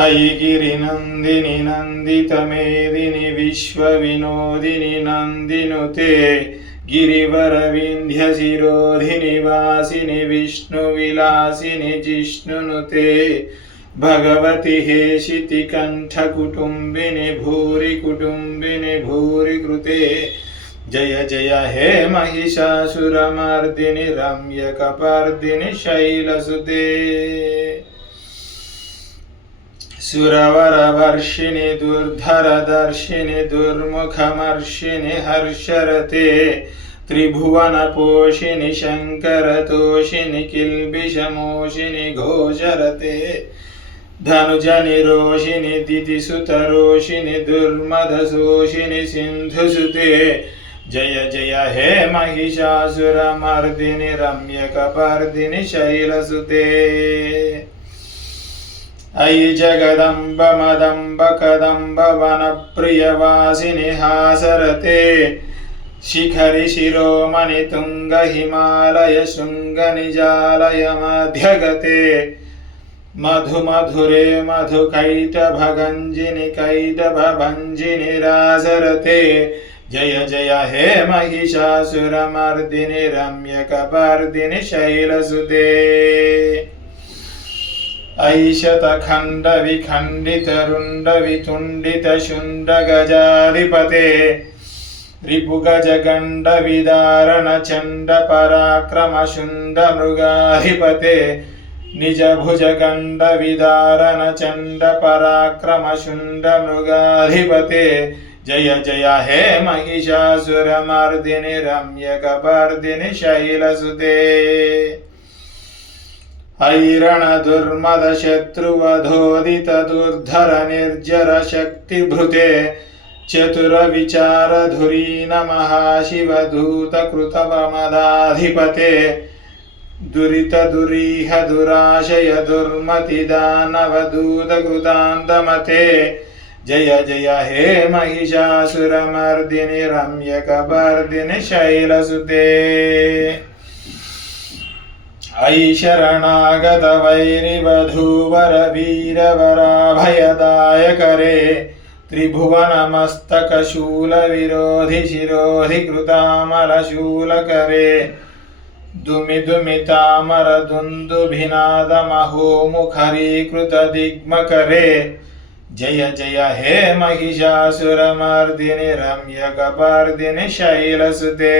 ऐगिरिनन्दिनि नन्दितमेदिनि विश्वविनोदिनि नन्दिनुते गिरिवरविन्ध्यशिरोधिनि वासिनि विष्णुविलासिनि जिष्णुनुते भगवति हेशितिकण्ठकुटुम्बिनि भूरि कुटुम्बिनि भूरि कृते जय जय हे महिषासुरमर्दिनि रम्यकपर्दिनि शैलसुते सुरवरवर्षिणि दुर्धरदर्शिनि दुर्मुखमर्षिणि हर्षरते त्रिभुवनपोषिणि शङ्करतोषिणि किल्बिषमोषिणि घोषरते धनुजनिरोषिणि दितिसुतरोषिणि दुर्मदशोषिणि सिन्धुसुते जय जय हे महिषासुरमर्दिनि रम्यकपर्दिनि शैलसुते अयि जगदम्ब मदम्ब कदम्ब वनप्रियवासिनि हासरते शिखरि शिरोमणि तुंग हिमालय शृंग निजालय मध्यगते मधुमधुरे मधुकैटभगञ्जिनि कैटभभञ्जिनि रासरते जय जय हे महिषासुरमर्दिनि रम्यकपर्दिनि शैलसुते ऐशतखण्ड विखण्डित रुण्ड वितुण्डित शुण्ड गजाधिपते रिपुगजगण्ड विदारण चण्ड पराक्रम शुण्ड मृगाधिपते निज भुजगण्ड विदारण चण्ड पराक्रम शुण्ड मृगाधिपते जय जय हे महिषासुरमर्दिनि रम्यकपर्दिनि शैलसुते ऐरण दुर्मद शत्रुवधोदित दुर्धर निर्जर शक्तिभृते चतुर विचार धुरीन महाशिव दूत कृतवमदाधिपते दुरित दुरीह दुराशय दुर्मति दानव दूत कृतान्तमते जय जय हे महिषासुरमर्दिनि रम्यकपर्दिनि शैलसुते ऐ शरणागत वैरिवधूवर वीरवराभयदायकरे त्रिभुवनमस्तकशूल विरोधि शिरोधि कृतामलशूलकरे दुमिदुमितामर दुन्दुभिनाद महोमुखरीकृत दिग्मकरे जय जय हे महिषासुरमर्दिनि रम्यकपर्दिनि शैलसुते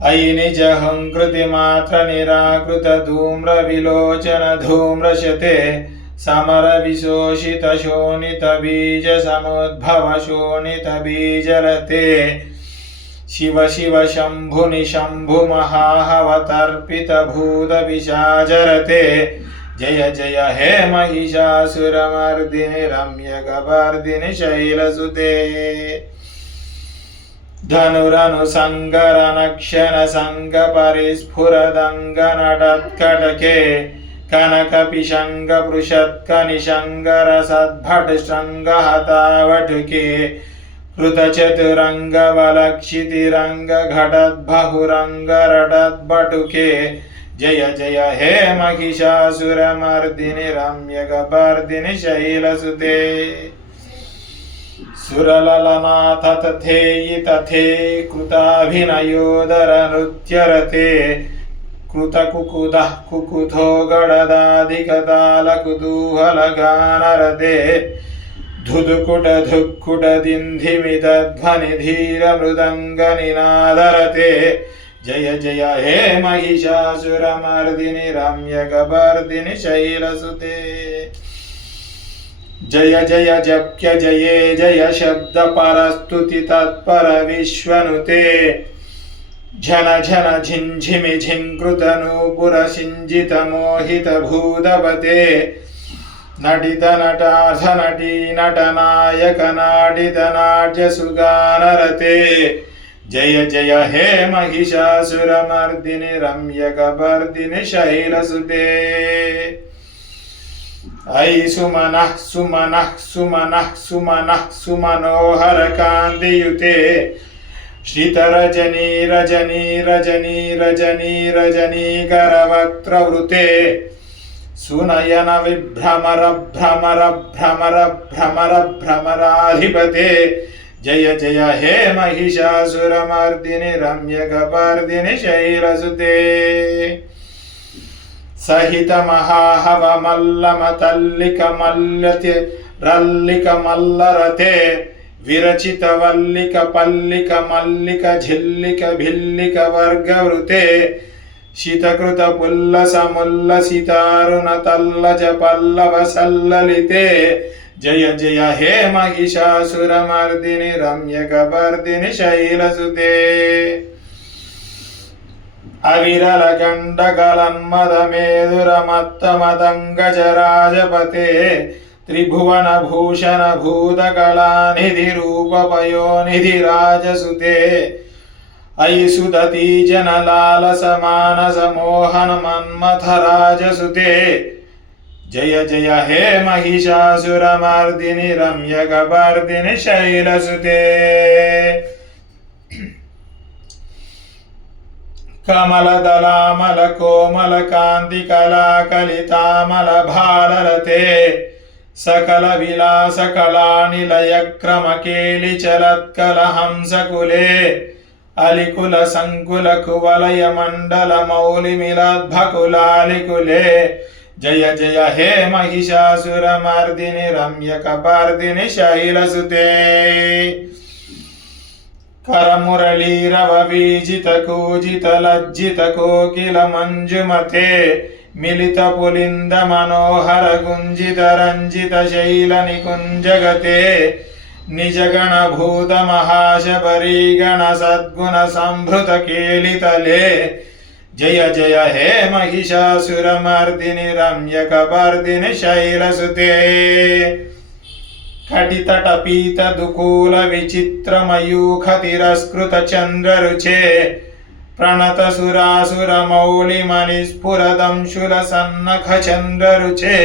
अयि निजहंकृति मात्र निराकृत धूम्र विलोचन धूम्रशते समर विशोषित शोणित बीज समुद्भव शोणित बीजरते शिव शिव शंभु निशंभु महाहवतर्पित भूत विशाचरते जय जय हे महिषासुरमर्दिनि रम्यकपर्दिनि शैलसुते धनुरनुसंगरनक्षण संग परिस्फुरदंगनटत्कटके कनकपिशंग पृषत्कनिशंगर सद्भट श्रृंग हतावटुके कृतचतुरंग वलक्षितिरंग घटद्बहुरंग रटद्बटुके जय जय हे महिषासुरमर्दिनि रम्यकपर्दिनि शैलसुते सुरललनाथ तथेयि तथे कृताभिनयोदर नृत्यरते कृतकुकुदः कुकुथो गडदादिकताल कुतूहलगानरते धुधुकुट धुक्कुट दिन्धिमित ध्वनि धीर मृदंग निनादरते जय जय हे महिषासुरमर्दिनि रम्यकपर्दिनि शैलसुते जय जय जप्य जये जय शब्द परस्तुति तत्पर विश्वनुते झन झन झिंझिमि झिंकृत नूपुर सिंजित मोहित भूतपते नटित नटार्थ नटी नटनायक नाटित नाट्य सुगानरते जय जय हे महिषासुरमर्दिनि रम्यकपर्दिनि शैलसुते अयि सुमनः सुमनः सुमनः सुमनः सुमनोहर कान्तियुते श्रितरजनी रजनी रजनी रजनी रजनीकरवक्त्रवृते सुनयन विभ्रमर भ्रमर भ्रमर भ्रमर भ्रमराधिपते जय जय हे महिषासुरमर्दिनि रम्यकपर्दिनि शैलसुते सहित महाहवमल्लमतल्लिकमल्लति रल्लिकमल्लरते विरचित वल्लिक पल्लिक मल्लिक झिल्लिक भिल्लिक वर्गवृते शीतकृत पुल्लस मुल्लसितारुण तल्लज पल्लव सल्ललिते जय जय हे महिषासुरमर्दिनि रम्यकपर्दिनि शैलसुते अविरल गण्डगलन्मदमेदुरमत्तमदङ्गजराजपते त्रिभुवन भूषण भूतकलानिधि रूपपयोनिधि राजसुते अयि सुदती जनलालस मानस मोहन मन्मथ राजसुते जय जय हे महिषासुरमर्दिनि रम्यकपर्दिनि शैलसुते कमलदलामल कोमल कांति कलाकलितामल भालरते सकल विलास कला निलय क्रम केलि चलत्कल हंसकुले अलिकुल संकुल कुवलय मंडल मौलि मिलद्भकुलालिकुले जय जय हे महिषासुरमर्दिनि रम्यकपर्दिनि शैलसुते करमुरलीरव वीजित कूजित लज्जित कोकिल मंजुमते मिलित पुलिंद मनोहर गुंजित रंजित शैल निकुंजगते निजगण भूत महाशबरी गण सद्गुण संभृत केलितले जय जय हे महिषासुरमर्दिनि रम्यकपर्दिनि शैलसुते कटितटपीत दुकूल विचित्र मयूख तिरस्कृत चंद्ररुचे प्रणत सुरासुर मौलि मणिस्फुरदंशुल सन्नख चंद्ररुचे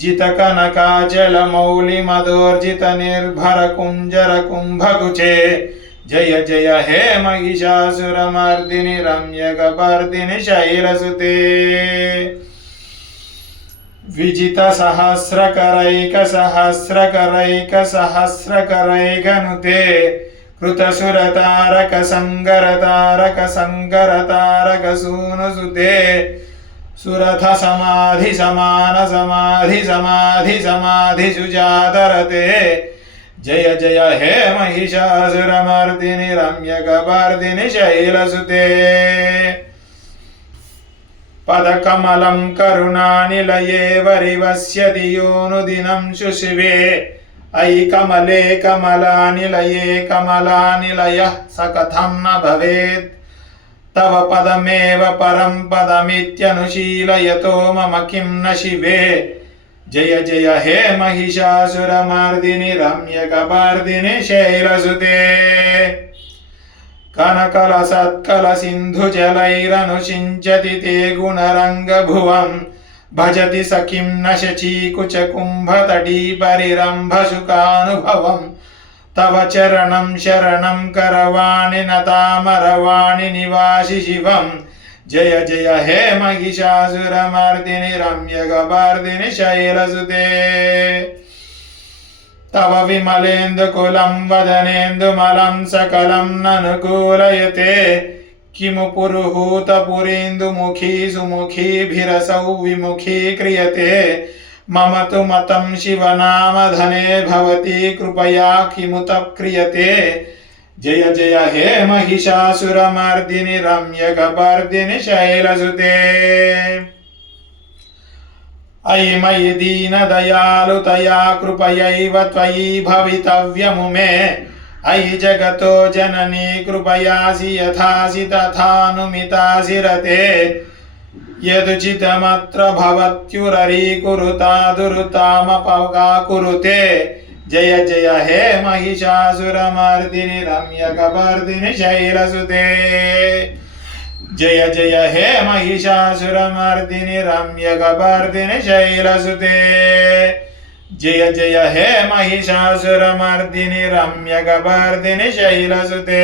जित कनकाचल मौलि मदोर्जित निर्भर कुंजर कुंभकुचे जय जय हे महिषासुरमर्दिनि रम्यकपर्दिनि शैलसुते विजित सहस्रकरैक सहस्रकरैक सहस्रकरैकनुते कृतसुरतारक संगरतारक संगरतारक सूनुसुते सुरथ समाधि समान समाधि समाधि समाधि सुजातरते जय जय हे महिषासुरमर्दिनि रम्यकपर्दिनि शैलसुते पदकमलं करुणानिलये वरिवस्यति योऽनुदिनं शुशिवे अयि कमले कमलानिलये कमलानिलयः स कथं न भवेत् तव पदमेव परं पदमित्यनुशीलयतो मम किं न शिवे जय जय हे महिषासुरमर्दिनि रम्यकपर्दिनि शैलसुते कनकल सत्कल सिंधु जलैरनुषिञ्चति ते गुणरङ्गभुवं भजति सखिं न शचीकुच कुम्भतटी परिरम्भसुखानुभवं तव चरणं शरणं करवाणि नतामरवाणि निवासि शिवं जय जय हे महिषासुरमर्दिनि रम्यकपर्दिनि शैलसुते तव विमलेन्दुकुलं वदनेन्दुमलं सकलं ननुकूलयते किमु पुरुहूतपुरेन्दुमुखी सुमुखीभिरसौ विमुखी क्रियते मम तु मतं शिवनामधने भवती कृपया किमुत क्रियते जय जय हे महिषासुरमर्दिनि रम्यकपर्दिनि शैलसुते अयि मयि दीनदयालुतया कृपयैव त्वयि भवितव्यमुमे अयि जगतो जननी कृपयासि यथासि तथानुमितासि रते यदुचितमत्र भवत्युररीकुरुता दुरुतामपगाकुरुते जय जय हे महिषासुरमर्दिनि रम्यकपर्दिनि शैलसुते जय जय हे महिषासुरमर्दिनि रम्यकपर्दिनि शैलसुते जय जय हे महिषासुरमर्दिनि रम्यकपर्दिनि शैलसुते।